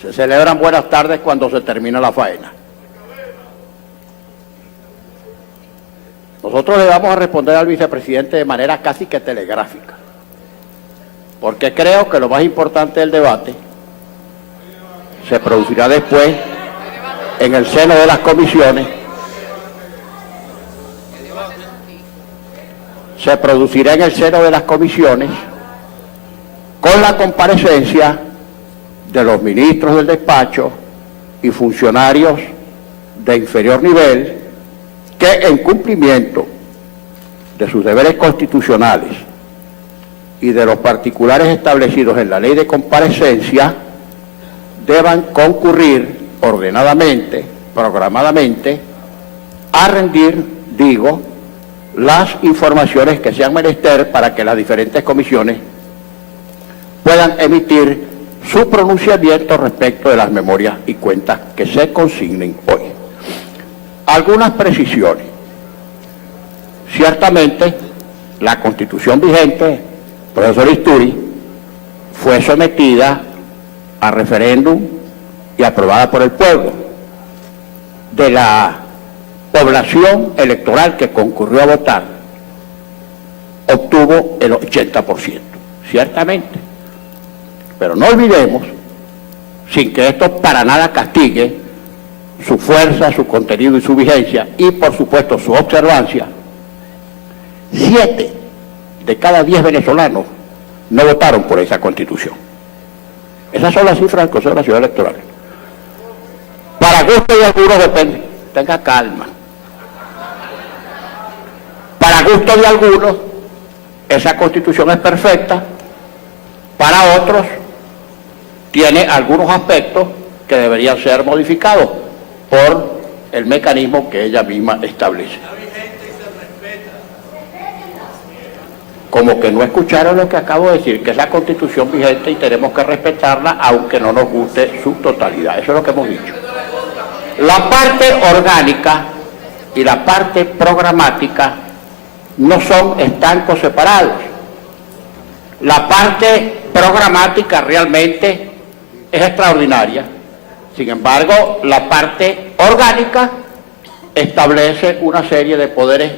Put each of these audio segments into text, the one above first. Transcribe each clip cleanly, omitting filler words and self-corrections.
Se celebran buenas tardes cuando se termina la faena. Nosotros le vamos a responder al vicepresidente de manera casi que telegráfica, porque creo que lo más importante del debate se producirá después en el seno de las comisiones. Se producirá en el seno de las comisiones con la comparecencia de los ministros del despacho y funcionarios de inferior nivel que, en cumplimiento de sus deberes constitucionales y de los particulares establecidos en la ley de comparecencia, deban concurrir ordenadamente, programadamente, a rendir, las informaciones que sean menester para que las diferentes comisiones puedan emitir su pronunciamiento respecto de las memorias y cuentas que se consignen hoy. Algunas precisiones. Ciertamente, la Constitución vigente, profesor Isturi, fue sometida a referéndum y aprobada por el pueblo. De la población electoral que concurrió a votar, obtuvo el 80%, ciertamente. Pero no olvidemos, sin que esto para nada castigue su fuerza, su contenido y su vigencia, y por supuesto su observancia, 7 de cada 10 venezolanos no votaron por esa Constitución. Esas son las cifras del Consejo Nacional Electoral. Para gusto de algunos depende, tenga calma. Para gusto de algunos, esa Constitución es perfecta, para otros tiene algunos aspectos que deberían ser modificados por el mecanismo que ella misma establece. Como que no escucharon lo que acabo de decir, que es la Constitución vigente y tenemos que respetarla aunque no nos guste su totalidad. Eso es lo que hemos dicho. La parte orgánica y la parte programática no son estancos separados. La parte programática realmente es extraordinaria. Sin embargo, la parte orgánica establece una serie de poderes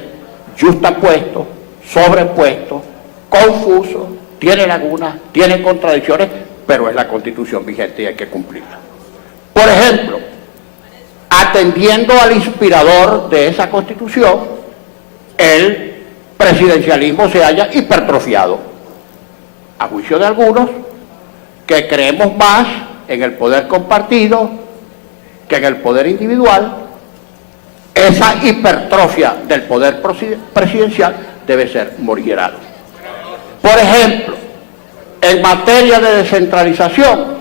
yuxtapuestos, sobrepuestos, confusos, tiene lagunas, tiene contradicciones, pero es la Constitución vigente y hay que cumplirla. Por ejemplo, atendiendo al inspirador de esa Constitución, el presidencialismo se haya hipertrofiado, a juicio de algunos, que creemos más en el poder compartido que en el poder individual. Esa hipertrofia del poder presidencial debe ser morigerada. Por ejemplo, en materia de descentralización,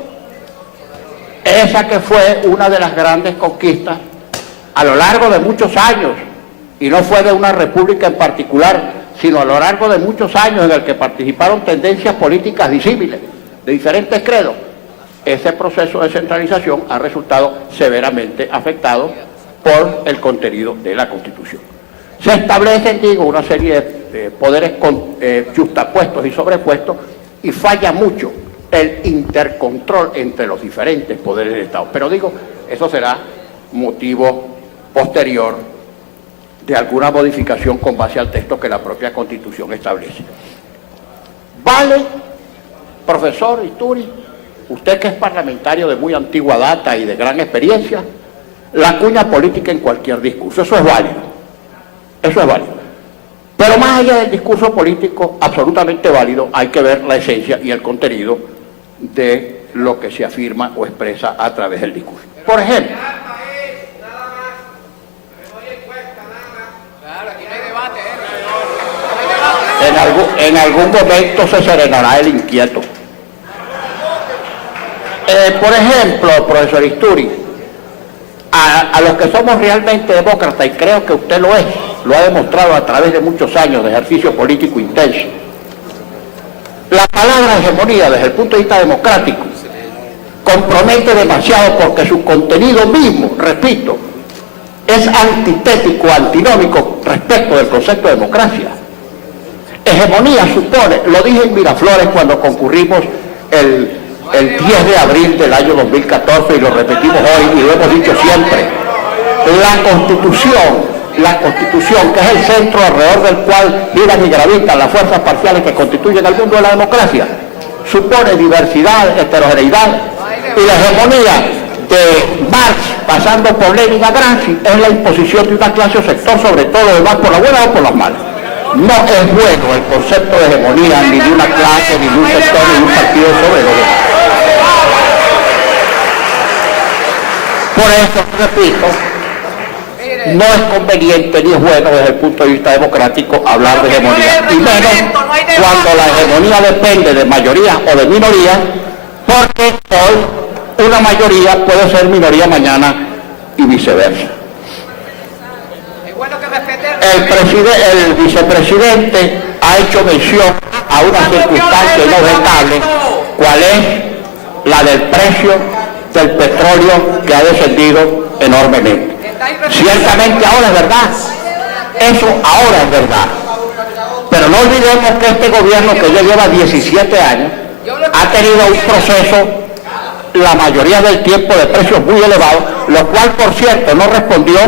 esa que fue una de las grandes conquistas a lo largo de muchos años, y no fue de una república en particular, sino a lo largo de muchos años en el que participaron tendencias políticas disímiles, de diferentes credos, ese proceso de descentralización ha resultado severamente afectado por el contenido de la Constitución. Se establecen, una serie de poderes yuxtapuestos y sobrepuestos, y falla mucho el intercontrol entre los diferentes poderes del Estado. Pero eso será motivo posterior de alguna modificación con base al texto que la propia Constitución establece. ¿Vale, profesor Isturi, usted que es parlamentario de muy antigua data y de gran experiencia, la cuña política en cualquier discurso? Eso es válido. Eso es válido. Pero más allá del discurso político, absolutamente válido, hay que ver la esencia y el contenido de lo que se afirma o expresa a través del discurso. Por ejemplo, en algún momento se serenará el inquieto. Por ejemplo, profesor Isturi, a los que somos realmente demócratas, y creo que usted lo es, lo ha demostrado a través de muchos años de ejercicio político intenso, la palabra hegemonía desde el punto de vista democrático compromete demasiado porque su contenido mismo, repito, es antitético, antinómico respecto del concepto de democracia. Hegemonía supone, lo dije en Miraflores cuando concurrimos el el 10 de abril del año 2014, y lo repetimos hoy y lo hemos dicho siempre, la Constitución, que es el centro alrededor del cual giran y gravitan las fuerzas parciales que constituyen el mundo de la democracia, supone diversidad, heterogeneidad, y la hegemonía de Marx, pasando por Lenin a Gramsci, es la imposición de una clase o sector sobre todo lo demás, por la buena o por las malas. No es bueno el concepto de hegemonía ni de una clase, ni de un sector, ni de un partido sobre lo demás. Por eso, repito, no es conveniente ni es bueno desde el punto de vista democrático hablar de hegemonía, y menos cuando la hegemonía depende de mayoría o de minoría, porque hoy una mayoría puede ser minoría mañana y viceversa. El vicepresidente ha hecho mención a una circunstancia inobjetable, ¿cuál es? La del precio del petróleo, que ha descendido enormemente. Ciertamente ahora es verdad, eso ahora es verdad, pero no olvidemos que este gobierno, que ya lleva 17 años, ha tenido un proceso la mayoría del tiempo de precios muy elevados, lo cual, por cierto, no respondió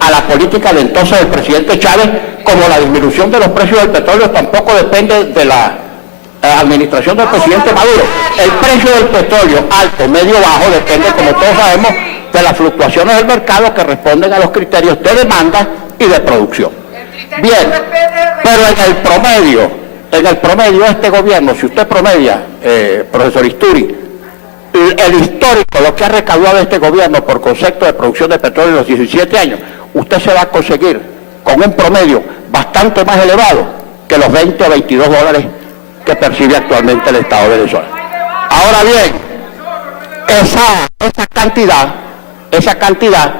a la política de entonces del presidente Chávez, como la disminución de los precios del petróleo tampoco depende de la administración del presidente Maduro. El precio del petróleo, alto, medio, bajo, depende, como todos sabemos, de las fluctuaciones del mercado que responden a los criterios de demanda y de producción. Bien, pero en el promedio este gobierno, si usted promedia, profesor Isturi, el histórico, lo que ha recaudado este gobierno por concepto de producción de petróleo en los 17 años, usted se va a conseguir con un promedio bastante más elevado que los 20 o 22 dólares que percibe actualmente el Estado de Venezuela. Ahora bien, esa cantidad,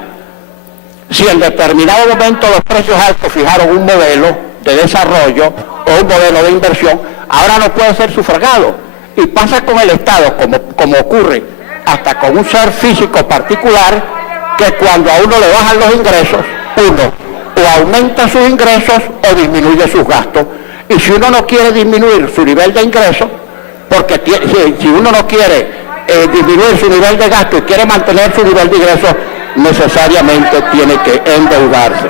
si en determinado momento los precios altos fijaron un modelo de desarrollo o un modelo de inversión, ahora no puede ser sufragado. Y pasa con el Estado, como ocurre hasta con un ser físico particular, que cuando a uno le bajan los ingresos, uno o aumenta sus ingresos o disminuye sus gastos. Y si uno no quiere disminuir su nivel de ingresos, porque si uno no quiere disminuir su nivel de gasto y quiere mantener su nivel de ingresos, necesariamente tiene que endeudarse.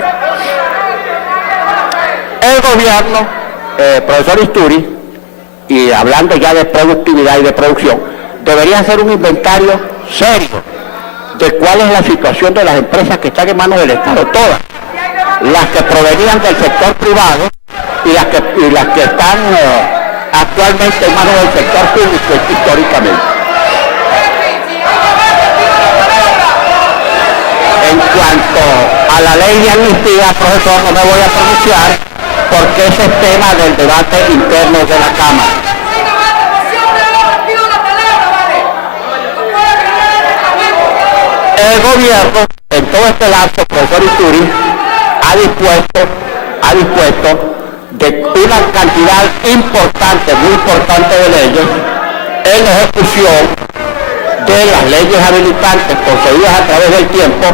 El gobierno, profesor Isturi, y hablando ya de productividad y de producción, debería hacer un inventario serio de cuál es la situación de las empresas que están en manos del Estado, todas, las que provenían del sector privado y las que están actualmente en manos del sector público históricamente. En cuanto a la ley de amnistía, profesor, no me voy a pronunciar, porque ese es tema del debate interno de la Cámara. El gobierno, en todo este lapso, profesor Isturi, ha dispuesto de una cantidad importante, muy importante de leyes, en ejecución de las leyes habilitantes concedidas a través del tiempo,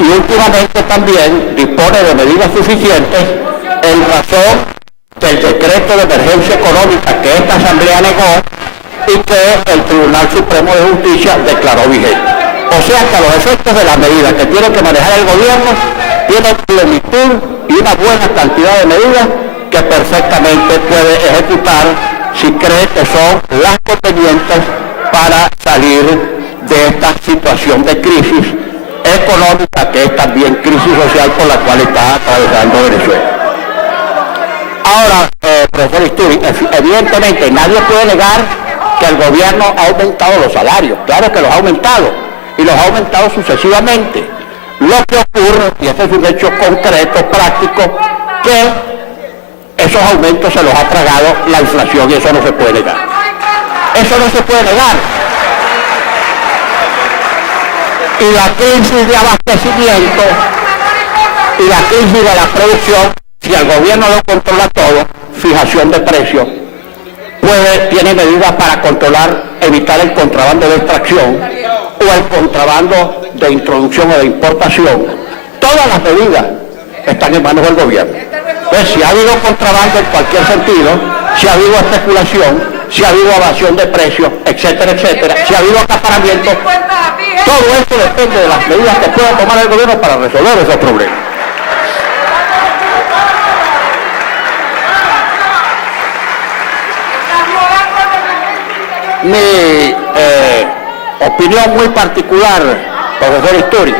y últimamente también dispone de medidas suficientes en razón del decreto de emergencia económica que esta Asamblea negó y que el Tribunal Supremo de Justicia declaró vigente. O sea que a los efectos de las medidas que tiene que manejar el gobierno, tiene plenitud y una buena cantidad de medidas que perfectamente puede ejecutar si cree que son las convenientes para salir de esta situación de crisis económica, que es también crisis social por la cual está atravesando Venezuela. Ahora, profesor Isturi, evidentemente nadie puede negar que el gobierno ha aumentado los salarios. Claro que los ha aumentado, y los ha aumentado sucesivamente. Lo que ocurre, y este es un hecho concreto, práctico, que esos aumentos se los ha tragado la inflación, y eso no se puede negar. Eso no se puede negar. Y la crisis de abastecimiento y la crisis de la producción, si el gobierno lo controla todo, fijación de precios, tiene medidas para controlar, evitar el contrabando de extracción o el contrabando de introducción o de importación. Todas las medidas están en manos del gobierno. Entonces, si ha habido contrabando en cualquier sentido, si ha habido especulación, si ha habido evasión de precios, etcétera, etcétera, si ha habido acaparamiento. Todo esto depende de las medidas que pueda tomar el gobierno para resolver esos problemas. Mi opinión muy particular, profesor Isturi,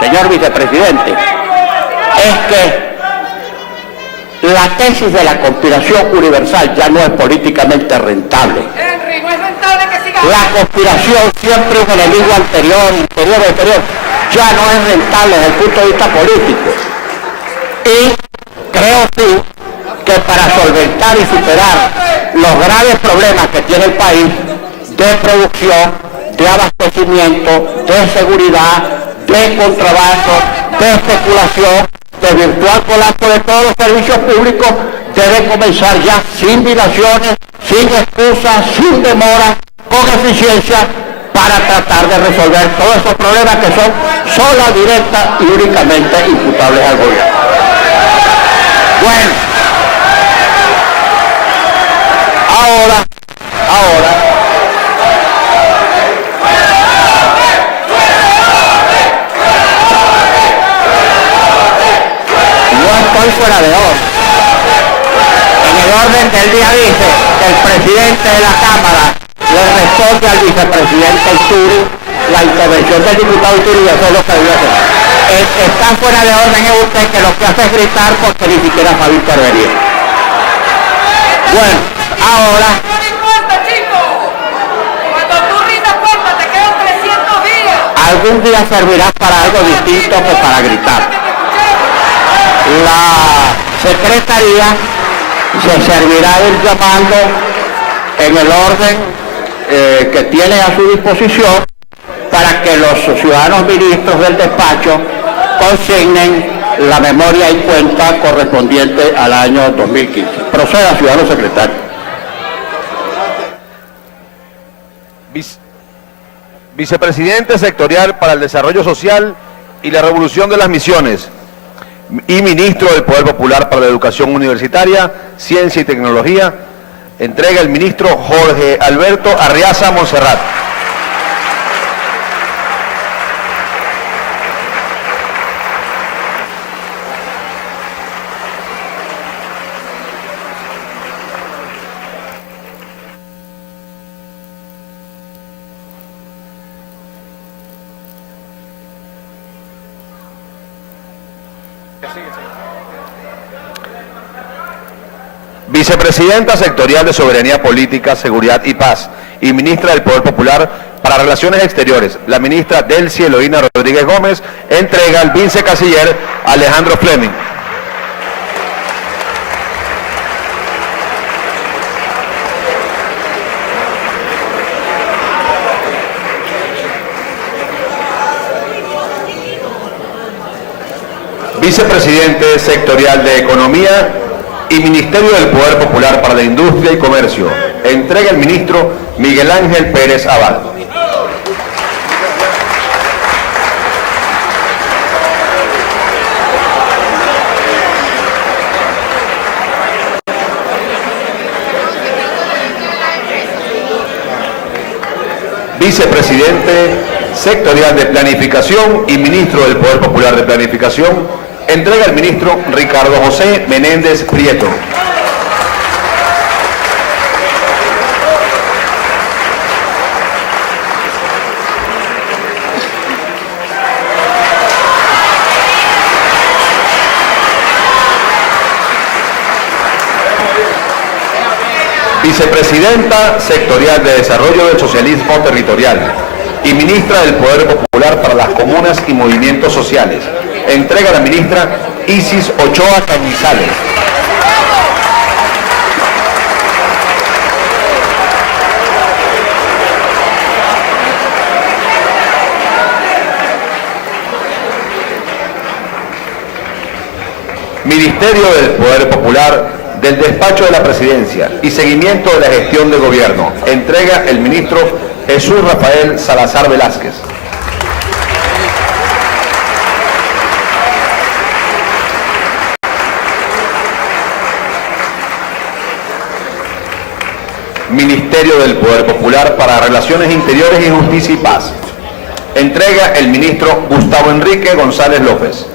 señor vicepresidente, es que la tesis de la conspiración universal ya no es políticamente rentable. Henry, no es rentable que sigamos. La conspiración, siempre un enemigo anterior, interior, ya no es rentable desde el punto de vista político. Y creo sí que para solventar y superar los graves problemas que tiene el país de producción, de abastecimiento, de seguridad, de contrabando, de especulación, de virtual colapso de todos los servicios públicos, deben comenzar ya sin dilaciones, sin excusas, sin demora, con eficiencia, para tratar de resolver todos esos problemas que son sola, directa y únicamente imputables al gobierno. Bueno, ahora, no estoy fuera de orden. En el orden del día dice que el presidente de la Cámara le responde al vicepresidente Isturi la intervención del diputado Isturi, y eso es lo que debe hacer. Está fuera de orden es usted, que lo que hace es gritar porque ni siquiera sabe intervenir. Bueno, ahora... No importa, chico. Cuando tú rindas cuenta, te quedan 300 días. Algún día servirá para algo distinto que para gritar. La Secretaría se servirá de ir llamando en el orden que tiene a su disposición para que los ciudadanos ministros del despacho consignen la memoria y cuenta correspondiente al año 2015. Proceda, ciudadano secretario. Vicepresidente sectorial para el Desarrollo Social y la Revolución de las Misiones y ministro del Poder Popular para la Educación Universitaria, Ciencia y Tecnología, entrega el ministro Jorge Alberto Arriaza Monserrat. Vicepresidenta sectorial de Soberanía Política, Seguridad y Paz y ministra del Poder Popular para Relaciones Exteriores, la ministra Delcy Eloína Rodríguez Gómez, entrega al vicecanciller Alejandro Fleming. Vicepresidente sectorial de Economía y Ministerio del Poder Popular para la Industria y Comercio, entrega el ministro Miguel Ángel Pérez Abad. Vicepresidente sectorial de Planificación y ministro del Poder Popular de Planificación, entrega el ministro Ricardo José Menéndez Prieto. Vicepresidenta sectorial de Desarrollo del Socialismo Territorial y ministra del Poder Popular para las Comunas y Movimientos Sociales, entrega a la ministra Isis Ochoa Cañizales. Ministerio del Poder Popular, del Despacho de la Presidencia y Seguimiento de la Gestión de Gobierno, entrega el ministro Jesús Rafael Salazar Velázquez. Ministerio del Poder Popular para Relaciones Interiores y Justicia y Paz. Entrega el ministro Gustavo Enrique González López.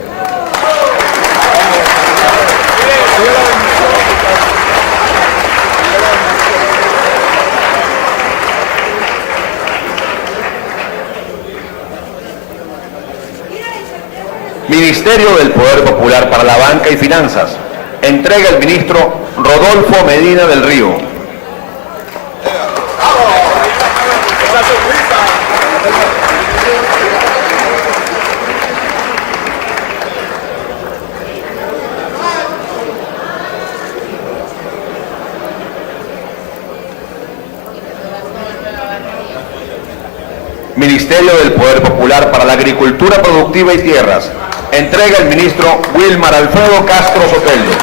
Ministerio del Poder Popular para la Banca y Finanzas. Entrega el ministro Rodolfo Medina del Río. Ministerio del Poder Popular para la Agricultura Productiva y Tierras. Entrega el ministro Wilmar Alfredo Castro Soteldo.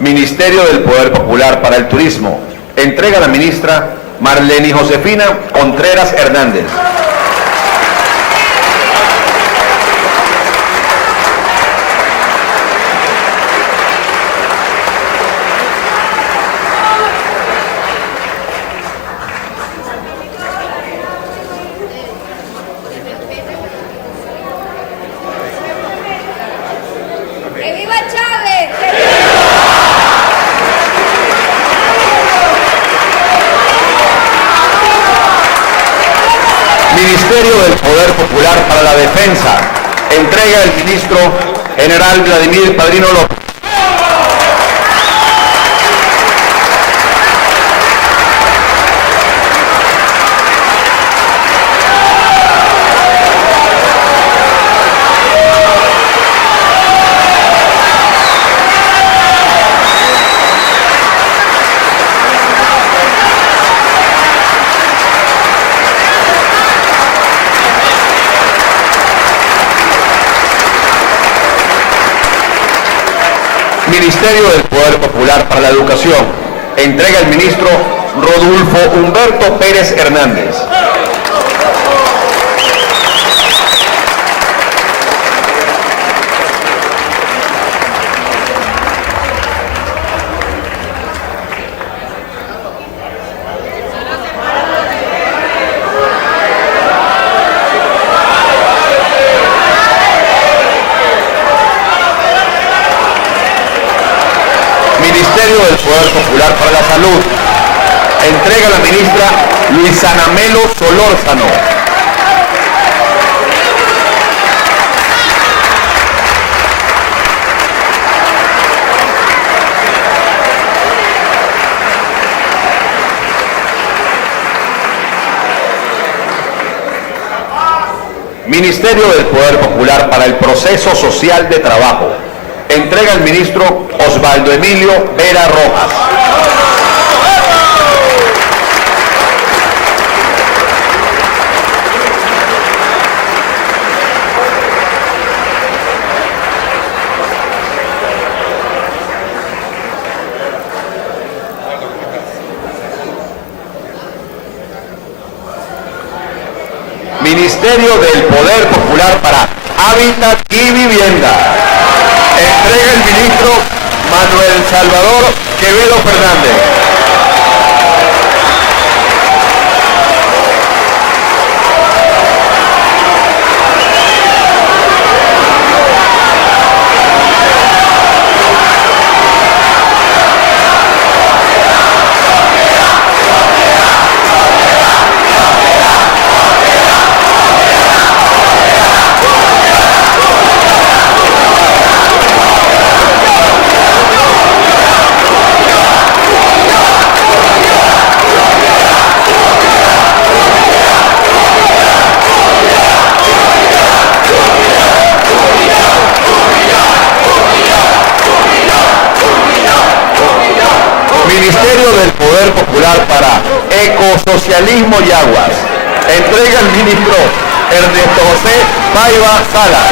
Ministerio del Poder Popular para el Turismo. Entrega la ministra Marleni Josefina Contreras Hernández. ¡Que viva Chávez! Ministerio del Poder Popular para la Defensa. Entrega el ministro general Vladimir Padrino López. Ministerio del Poder Popular para la Educación. Entrega el ministro Rodolfo Humberto Pérez Hernández. Ministerio del Poder Popular para la Salud. Entrega la ministra Luisana Melo Solórzano. Ministerio del Poder Popular para el Proceso Social de Trabajo. Entrega el ministro Osvaldo Emilio Vera Rojas. Ministerio del Poder Popular para Hábitat y Vivienda. Entrega el ministro Manuel Salvador Quevedo Fernández. Ministerio del Poder Popular para Ecosocialismo y Aguas. Entrega el ministro Ernesto José Paiva Salas.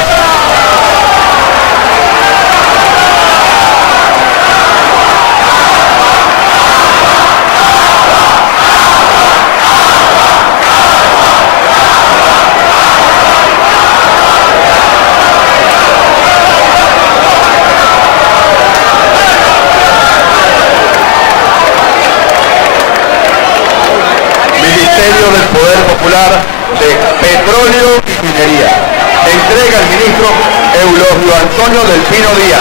Pino Díaz.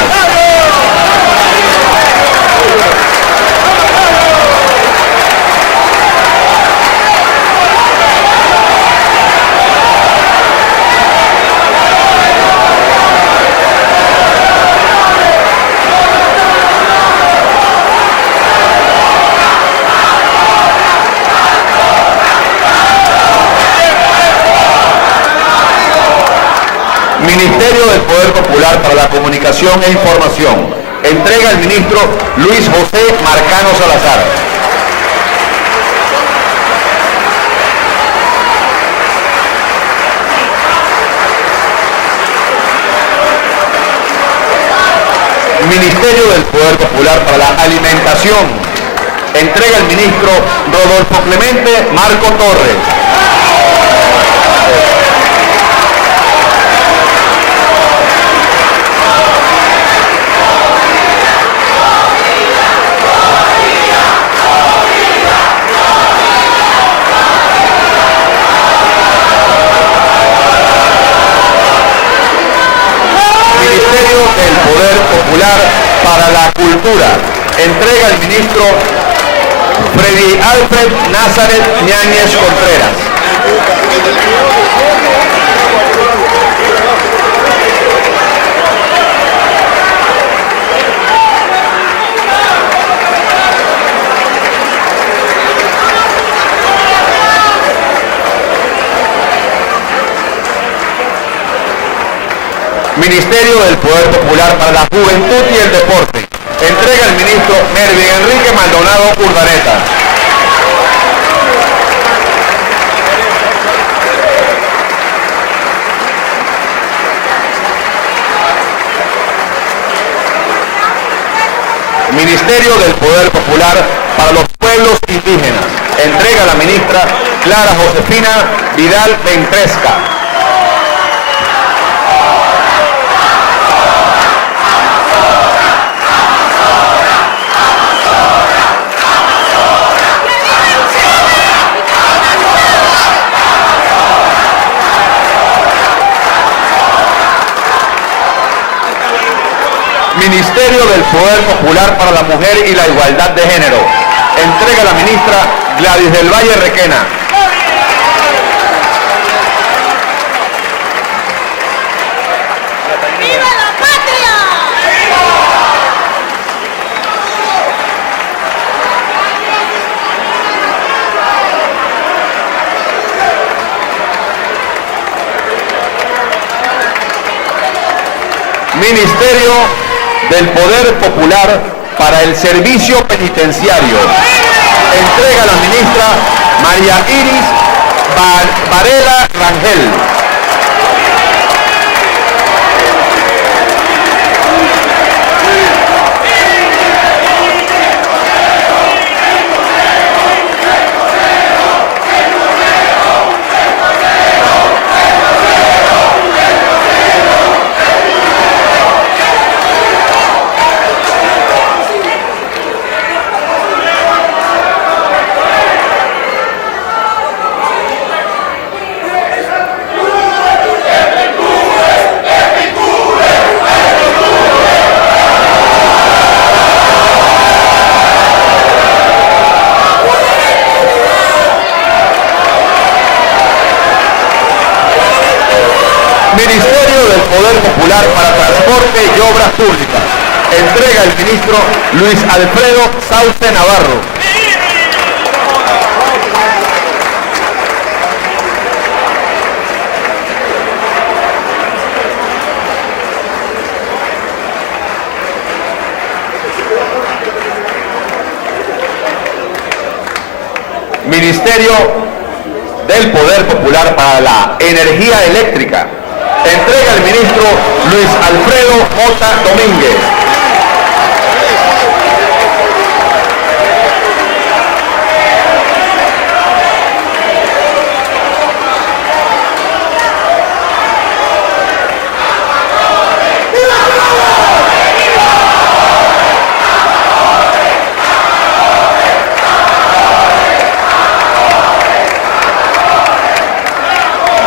Ministerio del Poder Popular para la Comunicación e Información. Entrega el ministro Luis José Marcano Salazar. Ministerio del Poder Popular para la Alimentación. Entrega el ministro Rodolfo Clemente Marco Torres. Para la Cultura. Entrega el ministro Freddy Alfred Nazaret Ñáñez Contreras. Ministerio del Poder Popular para la Juventud y el Deporte. Entrega el ministro Mervin Enrique Maldonado Urdaneta. Ministerio del Poder Popular para los Pueblos Indígenas. Entrega la ministra Clara Josefina Vidal Ventresca. Ministerio del Poder Popular para la Mujer y la Igualdad de Género. Entrega la ministra Gladys del Valle Requena. ¡Viva la patria! Ministerio del Poder Popular para el Servicio Penitenciario. Entrega la ministra María Iris Varela Rangel. Ministerio del Poder Popular para Transporte y Obras Públicas. Entrega el ministro Luis Alfredo Sauce Navarro. Ministerio del Poder Popular para la Energía Eléctrica. Entrega el ministro Luis Alfredo Mota Domínguez.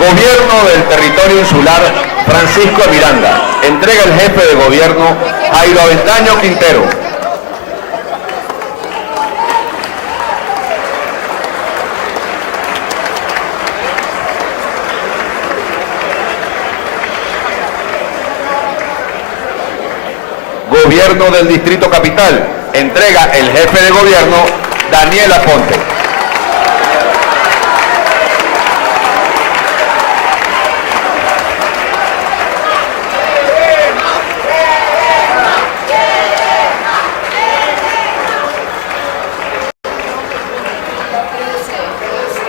Gobierno del Territorio Insular Francisco de Miranda. entrega el jefe de gobierno Jairo Aventaño Quintero. Gobierno del Distrito Capital, entrega el jefe de gobierno Daniel Aponte.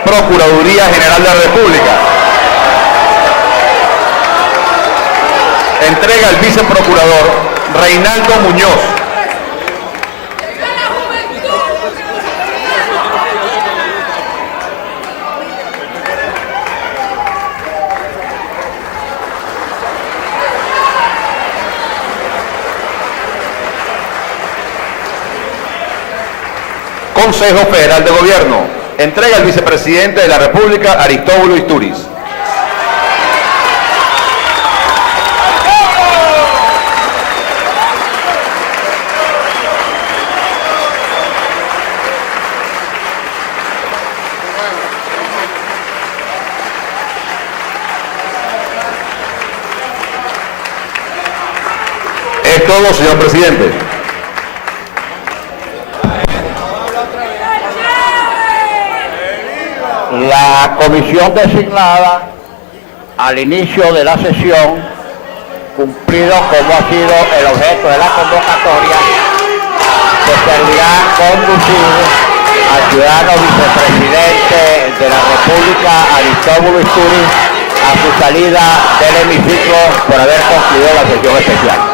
Procuraduría General de la República, entrega el viceprocurador Reinaldo Muñoz. Consejo Federal de Gobierno, entrega el vicepresidente de la República Aristóbulo Isturiz. Es todo, señor presidente. La comisión designada al inicio de la sesión, cumplido como ha sido el objeto de la convocatoria, se servirá conducir al ciudadano vicepresidente de la República, Aristóbulo Isturiz, a su salida del hemiciclo por haber concluido la sesión especial.